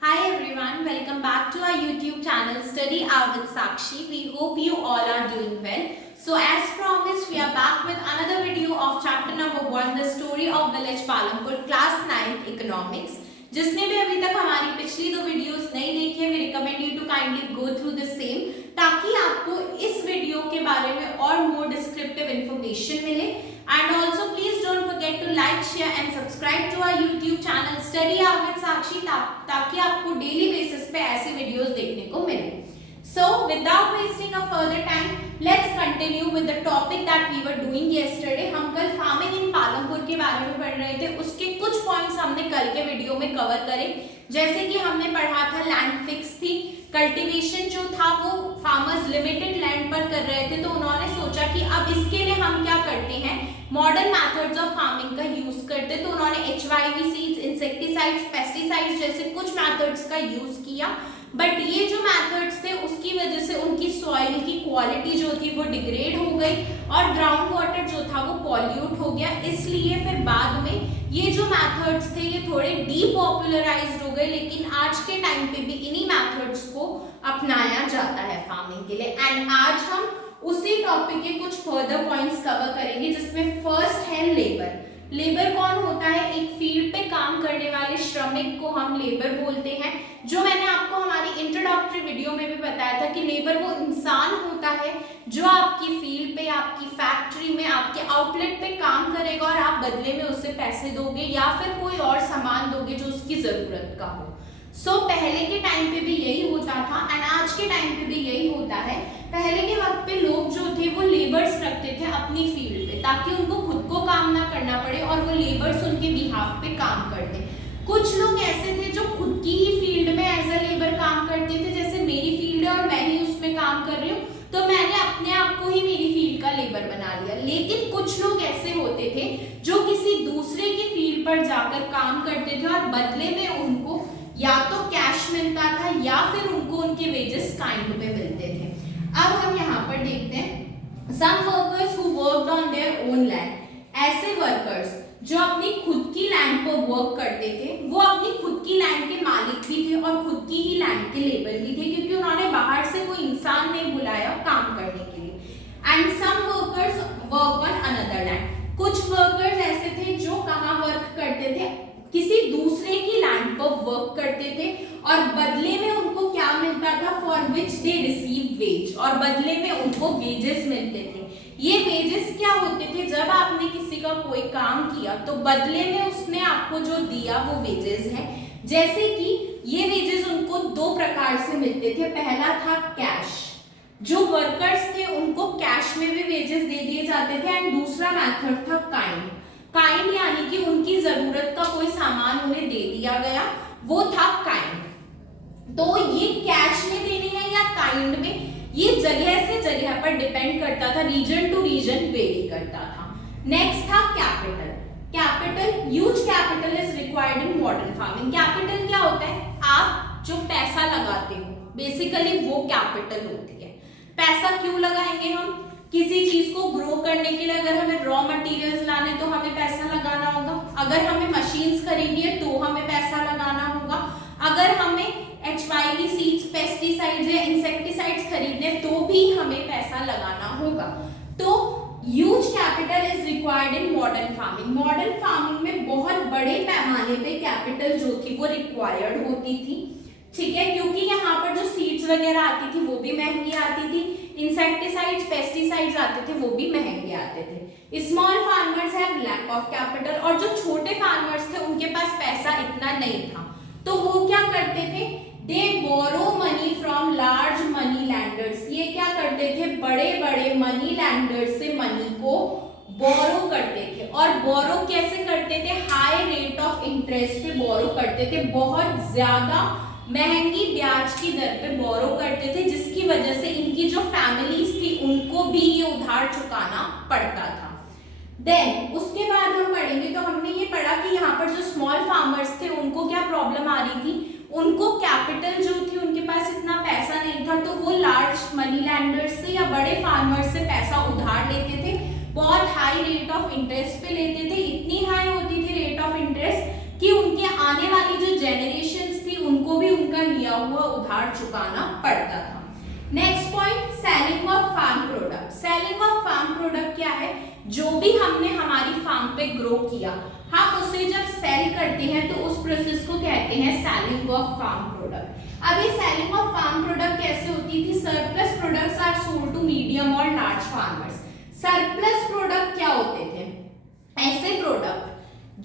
Hi everyone, welcome back to our YouTube channel Study Out with Sakshi. We hope you all are doing well. So as promised, we are back with another video of chapter number 1, the story of village Palampur, class 9 economics. जिसने भी अभी तक हमारी पिछली दो videos नहीं देखी है, we recommend you to kindly go through the same ताकि आपको इस वीडियो के बारे में और more descriptive information मिले. And also please don't forget to like, share and subscribe to our YouTube channel Study Out with Sakshi ताकि आपको daily basis पे ऐसी वीडियोस देखने को मिले. So without wasting a further time, let's continue with the topic that we were doing yesterday. हम कल farming in Palampur के बारे में पढ़ रहे थे. उसके कुछ points हमने कल के वीडियो में कवर करे. जैसे कि हमने पढ़ा था लैंड फिक्स थी, कल्टीवेशन जो था वो फार्मर्स लिमिटेड लैंड पर कर रहे थे, तो उन्होंने सोचा कि अब इसके लिए हम क्या करते हैं, मॉडर्न मेथड्स ऑफ फार्मिंग का यूज करते. तो उन्होंने HYV सीड्स, इंसेक्टिसाइड्स, पेस्टिसाइड्स जैसे कुछ मेथड्स का यूज किया. बट ये जो मेथड्स थे उसकी वजह से उनकी सॉइल की क्वालिटी जो थी वो डिग्रेड हो गई और ग्राउंड वाटर जो था वो पॉल्यूट हो गया. इसलिए फिर बाद में ये जो मेथड्स थे ये थोड़े डीपॉपुलराइज्ड हो गए, लेकिन आज के टाइम पे भी इन्हीं मेथड्स को अपनाया जाता है फार्मिंग के लिए. एंड आज हम उसी टॉपिक के कुछ फर्दर पॉइंट्स कवर करेंगे, जिसमें फर्स्ट है लेबर. लेबर कौन होता है? एक फील्ड पे काम करने वाले श्रमिक को हम लेबर बोलते हैं. जो मैंने आपको हमारी इंट्रोडक्टरी वीडियो में भी बताया था कि लेबर वो इंसान होता है जो आपकी फील्ड पे, आपकी फैक्ट्री में, आपके आउटलेट पे काम करेगा और आप बदले में उसे पैसे दोगे या फिर कोई और सामान दोगे जो उसकी जरूरत का हो. पहले के टाइम पे भी यही होता था एंड आज के टाइम पे भी यही होता है. पहले के वक्त पे लोग जो थे वो लेबर्स रखते थे अपनी फील्ड पे ताकि उनको खुद को काम ना करना पड़े और वो लेबर्स उनके बिहाफ पे काम करते. कुछ लोग ऐसे थे जो खुद की ही फील्ड में एज अ लेबर काम करते थे, जैसे मेरी फील्ड है और मैं ही उसमें काम कर रही हूँ तो मैंने अपने आप को ही मेरी फील्ड का लेबर बना लिया. लेकिन कुछ लोग ऐसे होते थे जो किसी दूसरे की फील्ड पर जाकर काम करते थे और बदले में उनको या तो कैश मिलता था या फिर उनको उनके वेजेस काइंड में मिलते थे. अब हम यहाँ पर देखते हैं some workers who worked on their own land. ऐसे वर्कर्स जो अपनी खुद की लैंड पर वर्क करते थे वो अपनी खुद की लैंड के मालिक भी थे और खुद की ही लैंड के लेबर भी थे, क्योंकि उन्होंने बाहर से कोई इंसान नहीं बुलाया काम करने के लिए. And some workers work on another land. कुछ वर्कर्स ऐसे थे जो कहाँ वर्क करते थे, किसी दूसरे की लैंड पर वर्क करते थे और बदले में उनको क्या मिलता था, for which they receive wage, और बदले में उनको वेजेस मिलते थे. ये वेजेस क्या होते थे, जब आपने किसी का कोई काम किया तो बदले में उसने आपको जो दिया वो वेजेस है. जैसे कि ये वेजेस उनको दो प्रकार से मिलते थे. पहला था कैश, जो वर्कर्स थे उनको कैश में भी वेजेस दे दिए जाते थे. एंड दूसरा मेथड था काइंड. काइंड यानी कि उनकी जरूरत का कोई सामान उन्हें दे दिया गया, वो था काइंड. तो ये कैश में देने हैं या काइंड में, ये जगह से जगह पर डिपेंड करता था, रीजन टू रीजन वेरी करता था. नेक्स्ट था capital. Capital, huge capital is required in modern farming. Capital क्या होता है? आप जो पैसा लगाते हो बेसिकली वो कैपिटल होती है. पैसा क्यों लगाएंगे हम? किसी चीज को ग्रो करने के लिए अगर हमें रॉ मटेरियल्स लाने तो हमें पैसा लगाना होगा. अगर हमें मशीन्स खरीदनी है तो हमें पैसा लगाना होगा. अगर हमें HYV सीड्स, पेस्टिसाइड्स या इंसेक्टिसाइड्स खरीदने तो भी हमें पैसा लगाना होगा. तो huge capital is required in modern farming. Modern farming में बहुत बड़े पैमाने पे कैपिटल जो थी वो रिक्वायर्ड होती थी. ठीक है, क्योंकि यहाँ पर जो सीड्स वगैरह आती थी वो भी महंगी आती थी, इंसेक्टिसाइड्स, पेस्टिसाइड्स आते थे वो भी महंगे आते थे. Small farmers have lack of capital, और जो छोटे फार्मर्स थे उनके पास पैसा इतना नहीं था तो वो क्या करते थे, they borrow money from large money lenders. ये क्या करते थे, बड़े बड़े मनी लैंडर्स से मनी को बोरो करते थे. और बोरो कैसे करते थे? हाई रेट ऑफ इंटरेस्ट पे बोरो करते थे, बहुत ज्यादा महंगी ब्याज की दर पे बोरो करते थे, जिसकी वजह से इनकी जो फैमिलीज थी उनको भी ये उधार चुकाना पड़ता था. देन उसके बाद हम पढ़ेंगे तो हमने ये पढ़ा कि यहाँ पर जो स्मॉल फार्मर्स थे उनको क्या प्रॉब्लम आ रही थी, उनको कैपिटल जो थी उनके पास इतना पैसा नहीं था, तो वो लार्ज मनी लैंडर्स से या बड़े फार्मर्स से पैसा उधार लेते थे, बहुत हाई रेट ऑफ इंटरेस्ट पे लेते थे. इतनी हाई होती थी रेट ऑफ इंटरेस्ट कि उनके आने वाली जो जेनरेशंस थी उनको भी लिया हुआ उधार चुकाना पड़ता था। Next point, selling of farm product. Selling of farm product क्या है? जो भी हमने हमारी फार्म पे ग्रो किया, हम उसे जब सेल करते हैं तो उस प्रोसेस को कहते हैं सेलिंग ऑफ फार्म प्रोडक्ट। अब ये सेलिंग ऑफ फार्म प्रोडक्ट कैसे होती थी? Surplus products are sold to medium और लार्ज फार्मर्स। सरप्लस प्रोडक्ट क्या होते थे? ऐसे प्रोडक्ट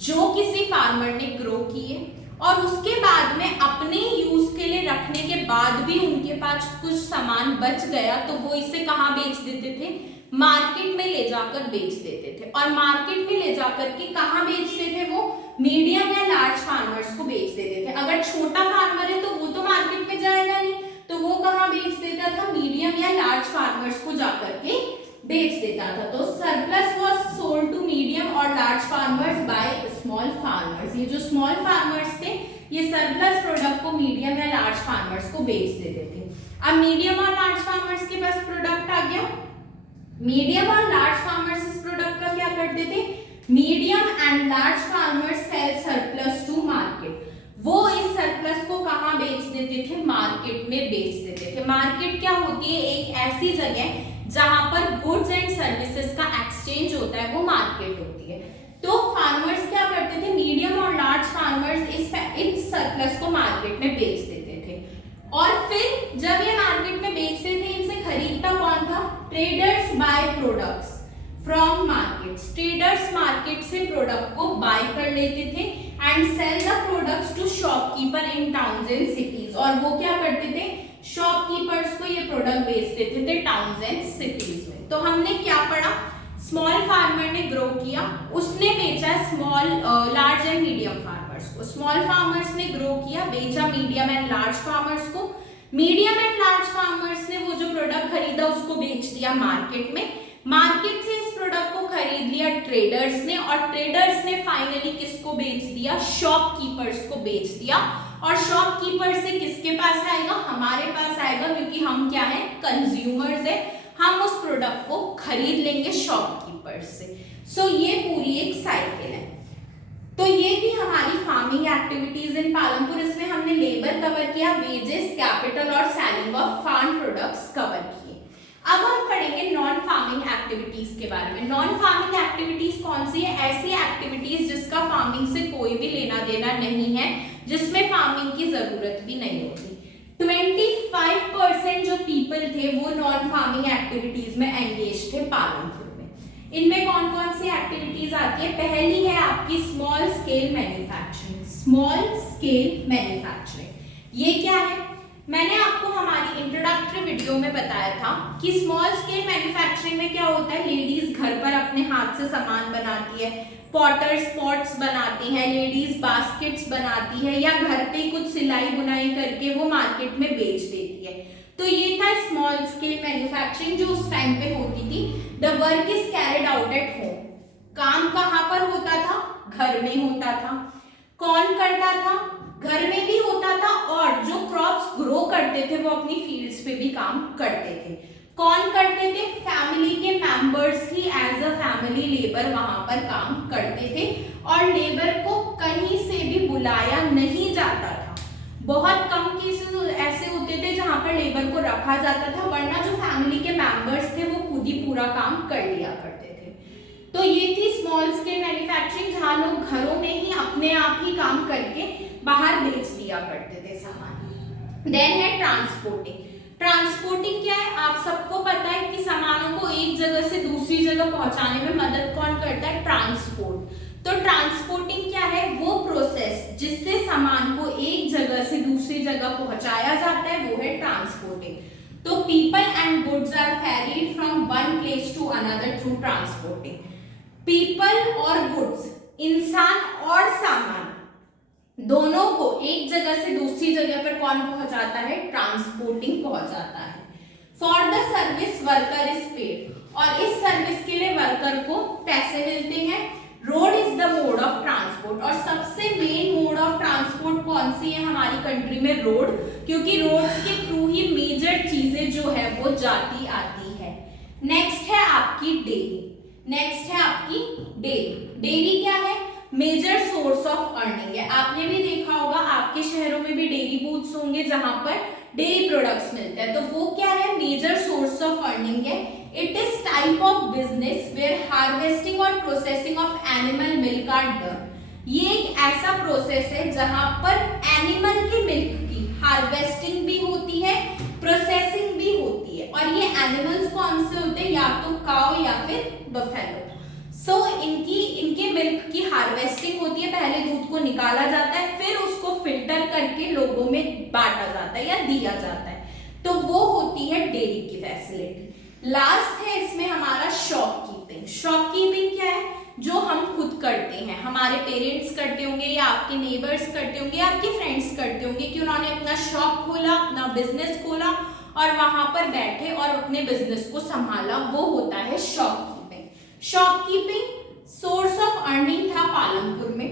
जो किसी फार्मर ने ग्रो किए और उसके बाद में अपने यूज के लिए रखने के बाद भी उनके पास कुछ सामान बच गया तो वो इसे कहाँ बेच देते थे? मार्केट में ले जाकर बेच देते थे। और मार्केट में ले जाकर के कहाँ बेचते थे? वो मीडियम या लार्ज फार्मर्स को बेच देते थे। अगर छोटा फार्मर है तो वो तो मार्केट में जाएगा नहीं, तो वो कहाँ बेच देता था? मीडियम या लार्ज फार्मर्स को जाकर के बेच देता था। तो surplus was sold to medium और large farmers by small farmers. ये जो स्मॉल फार्मर्स थे ये सरप्लस प्रोडक्ट को मीडियम या लार्ज फार्मर्स को बेच देते थे। अब मीडियम और लार्ज फार्मर्स के पास प्रोडक्ट आ गया। मीडियम और लार्ज फार्मर्स इस प्रोडक्ट का क्या करते थे? Medium and large farmers sell surplus to market. वो इस सरप्लस को कहाँ बेच देते थे? मार्केट में बेच देते थे। मार्केट क्या होती है? एक ऐसी जगह जहां पर गुड्स एंड सर्विसेज का एक्सचेंज होता है, वो मार्केट होती है। तो फार्मर्स क्या करते थे? मीडियम और लार्ज फार्मर्स इस सरप्लस को मार्केट में बेच देते थे। और फिर जब ये मार्केट में बेचते थे, इनसे खरीदता कौन था? Traders buy products from markets. Traders market से प्रोडक्ट को बाय कर लेते थे and sell the products to shopkeeper in towns and cities. और वो क्या करते थे? शॉपकीपर्स को ये प्रोडक्ट बेच देते थे टाउन्स एंड सिटीज में। तो हमने क्या पढ़ा? स्मॉल फार्मर ने ग्रो किया, उसने बेचा small large and medium farmers को। स्मॉल फार्मर्स ने ग्रो किया, बेचा मीडियम एंड लार्ज फार्मर्स को। मीडियम एंड लार्ज फार्मर्स ने वो जो प्रोडक्ट खरीदा उसको बेच दिया मार्केट में। मार्केट से इस प्रोडक्ट को खरीद लिया ट्रेडर्स ने, और ट्रेडर्स ने फाइनली किसको बेच दिया? शॉपकीपर्स को बेच दिया। और शॉपकीपर से किसके पास आएगा? हमारे पास आएगा, क्योंकि हम क्या है? कंज्यूमर्स है। हम उस प्रोडक्ट को खरीद लेंगे शॉपकीपर से। सो ये पूरी एक साइकिल है। तो ये थी हमारी फार्मिंग एक्टिविटीज इन पालमपुर। इसमें हमने लेबर कवर किया, वेजेस, कैपिटल और selling of farm products cover किए। अब हम पढ़ेंगे नॉन फार्मिंग एक्टिविटीज के बारे में। नॉन फार्मिंग एक्टिविटीज कौन सी है? ऐसी एक्टिविटीज जिसका फार्मिंग से कोई भी लेना देना नहीं है, जिसमें फार्मिंग की जरूरत भी नहीं होती। 25% जो पीपल थे वो नॉन फार्मिंग एक्टिविटीज में एंगेज थे पालमपुर में। इनमें कौन कौन सी एक्टिविटीज आती है? पहली है आपकी small scale manufacturing. Small scale manufacturing ये क्या है? मैंने आपको हमारी इंट्रोडक्टरी वीडियो में बताया था कि स्मॉल स्केल मैन्युफैक्चरिंग में क्या होता है? लेडीज घर पर अपने हाथ से सामान बनाती है, पॉटर्स पॉट्स बनाती हैं, लेडीज बास्केट्स बनाती है, या घर पे कुछ सिलाई बुनाई करके वो मार्केट में बेच देती है। तो ये था स्मॉल स्केल मैन्युफैक्चरिंग जो उस टाइम पे होती थी। The work is carried out at home. काम कहाँ पर होता था? घर में होता था। कौन करता था? घर में भी होता था, और जो क्रॉप्स ग्रो करते थे वो अपनी फील्ड्स पे भी काम करते थे। कौन करते थे? फैमिली के मेंबर्स ही एज अ फैमिली लेबर वहां पर काम करते थे, और लेबर को कहीं से भी बुलाया नहीं जाता था। बहुत कम केसेस ऐसे होते थे जहां पर लेबर को रखा जाता था, वरना जो फैमिली के मेंबर्स थे वो खुद ही पूरा काम कर लिया करते थे। तो ये थी स्मॉल स्केल मैन्युफैक्चरिंग, जहां लोग घरों में ही अपने आप ही काम करके बाहर बेच दिया करते थे सामान। देन है ट्रांसपोर्टिंग। ट्रांसपोर्टिंग क्या है? आप सबको पता है कि सामानों को एक जगह से दूसरी जगह पहुंचाने में मदद कौन करता है? ट्रांसपोर्ट। तो ट्रांसपोर्टिंग क्या है? वो प्रोसेस जिससे सामान को एक जगह से दूसरी जगह पहुंचाया जाता है, वो है ट्रांसपोर्टिंग। तो people and goods are carried from one place to another through transporting. People और गुड्स, इंसान और सामान, दोनों को एक जगह से दूसरी जगह पर कौन पहुंचाता है? ट्रांसपोर्टिंग पहुंचाता है। For the service worker is paid, और इस सर्विस के लिए वर्कर को पैसे मिलते हैं। Road is the mode of transport, और सबसे मेन मोड ऑफ ट्रांसपोर्ट कौन सी है हमारी कंट्री में? रोड, क्योंकि रोड्स के थ्रू ही मेजर चीजें जो है वो जाती आती है। नेक्स्ट है आपकी डेयरी। नेक्स्ट है आपकी डेयरी। डेयरी क्या है? मेजर सोर्स ऑफ अर्निंग है। आपने भी देखा होगा, आपके शहरों में भी डेयरी बूथ्स होंगे जहां पर डेयरी प्रोडक्ट्स मिलते हैं, तो वो क्या है, मेजर सोर्स ऑफ अर्निंग है। It is type of business where harvesting और processing of animal milk are done. ये एक ऐसा प्रोसेस है जहां पर एनिमल के मिल्क की हार्वेस्टिंग भी होती है, प्रोसेसिंग भी होती है। और ये एनिमल्स कौन से होते हैं, या तो काऊ या फिर बफेलो। सो इनके मिल्क की हार्वेस्टिंग होती है, पहले दूध को निकाला जाता है, फिर उसको फिल्टर करके लोगों में बांटा जाता है या दिया जाता है, तो वो होती है डेयरी की फैसिलिटी। लास्ट है इसमें हमारा शॉपकीपिंग। शॉपकीपिंग क्या है, जो हम खुद करते हैं, हमारे पेरेंट्स करते होंगे या आपके नेबर्स करते होंगे या आपके फ्रेंड्स करते होंगे कि उन्होंने अपना शॉप खोला, अपना बिजनेस खोला और वहां पर बैठे और अपने बिजनेस को संभाला, वो होता है shopkeeping. Shopkeeping source of earning था पालमपुर में।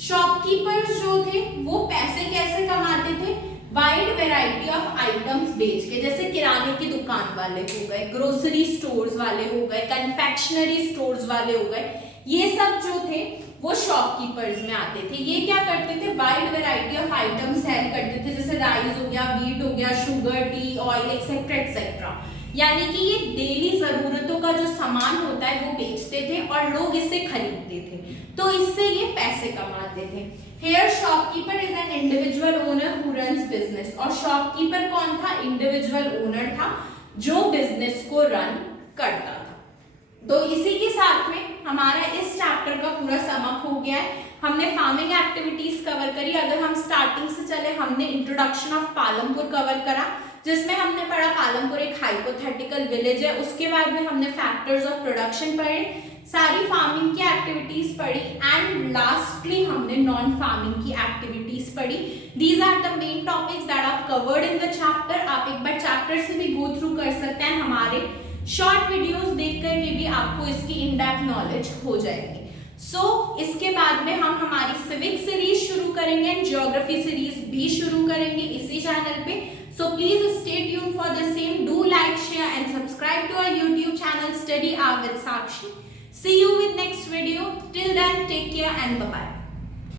शॉपकीपर्स जो थे वो पैसे कैसे कमाते थे, वाइड वेराइटी ऑफ आइटम्स बेच के, जैसे किराने की दुकान वाले हो गए, ग्रोसरी स्टोर्स वाले हो गए, कन्फेक्शनरी स्टोर्स वाले हो गए, ये सब जो थे वो शॉपकीपर्स में आते थे। ये क्या करते थे, wide variety of items sell करते थे, जैसे राइस हो गया, व्हीट हो गया, sugar, tea, oil etcetera etcetera. यानी कि ये डेली जरूरतों का जो सामान होता है वो बेचते थे और लोग इसे खरीदते थे, तो इससे ये पैसे कमाते थे। Here shopkeeper is an individual owner who runs business। और शॉपकीपर कौन था, इंडिविजुअल ओनर था जो बिजनेस को रन करता था। तो इसी के साथ में हमारा इस चैप्टर का पूरा समअप हो गया है। हमने फार्मिंग एक्टिविटीज कवर करी। अगर हम स्टार्टिंग से चले, हमने इंट्रोडक्शन ऑफ पालमपुर कवर करा, जिसमें हमने पढ़ा पालमपुर एक हाइपोथेटिकल विलेज है। उसके बाद में हमने फैक्टर्स ऑफ प्रोडक्शन पढ़े, सारी फार्मिंग की एक्टिविटीज पढ़ी, एंड लास्टली हमने नॉन फार्मिंग की एक्टिविटीज पढ़ी। These are the main topics that are covered in the chapter. आप एक बार चैप्टर से भी गो थ्रू कर सकते हैं, हमारे शॉर्ट वीडियोस देख करके भी आपको इसकी इन डेप्थ नॉलेज हो जाएगी। इसके बाद में हम हमारी सिविक सीरीज शुरू करेंगे, ज्योग्राफी सीरीज भी शुरू करेंगे इसी चैनल पे। So please stay tuned for the same. Do like, share and subscribe to our YouTube channel Study Hour with Sakshi. See you with next video. Till then, take care and bye-bye.